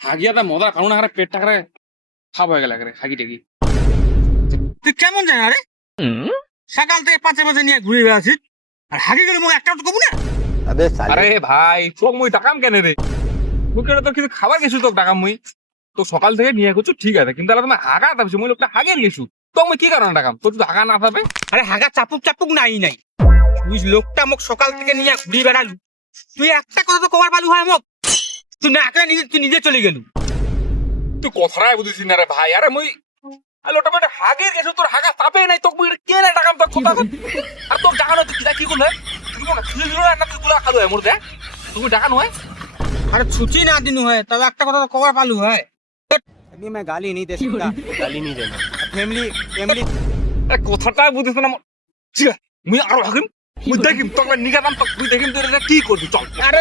হাগিয়াটা মজা কারণ হারে পেটটা করে খাপ হয়ে গেল হাগি টাগি। তুই কেমন জানা রে? সকাল থেকে পাঁচে বাজে নিয়ে ঘুরে বেড়াচ্ছিস আর হাগি গেলে মুখ একটা তো কমু না। আরে ভাই তোক মুই ডাকাম কেন রে? মুখে তো কিছু খাবার গেছু তোক ডাকাম মুই তো সকাল থেকে নিয়ে গেছো ঠিক আছে, কিন্তু তুমি হাগা থাকছো মুই লোকটা হাগের গেছু তো মুই কি কারণে ডাকাম? তোর যদি হাগা না থাকবে আরে হাগা চাপুক চাপুক নাই তুই লোকটা মোক সকাল থেকে নিয়ে ঘুরে বেড়ালু, তুই একটা কথা তো কবার পালু হয় মোক? তুই না আঁকড়ে তুই নিজে চলে গেলু। তুই কথাটাই বুঝিস না রে ভাই। আরে মুই লোকটা মানে হাগের গেছু, তোর হাগা চাপে নাই তোক মুই কে না ডাকাম তোর কথা। আর তোর ডাকানো তুই কি করলে? তুই কোন খিল না তুই গুলা খালু হয় মোর দে তুই ডাকানো হয়। আরে ছুটি না দিনু হয় তবে একটা কথা তো কবার পালু হয়। अभी मैं गाली नहीं दे सकता गाली नहीं देना फैमिली फैमिली কথাটাই বুঝিস না। ঠিক আছে মুই আরো হাগিম, মুই দেখিম তোকে নিগাতাম তোক, মুই দেখিম তুই এটা কি করবি। চল আরে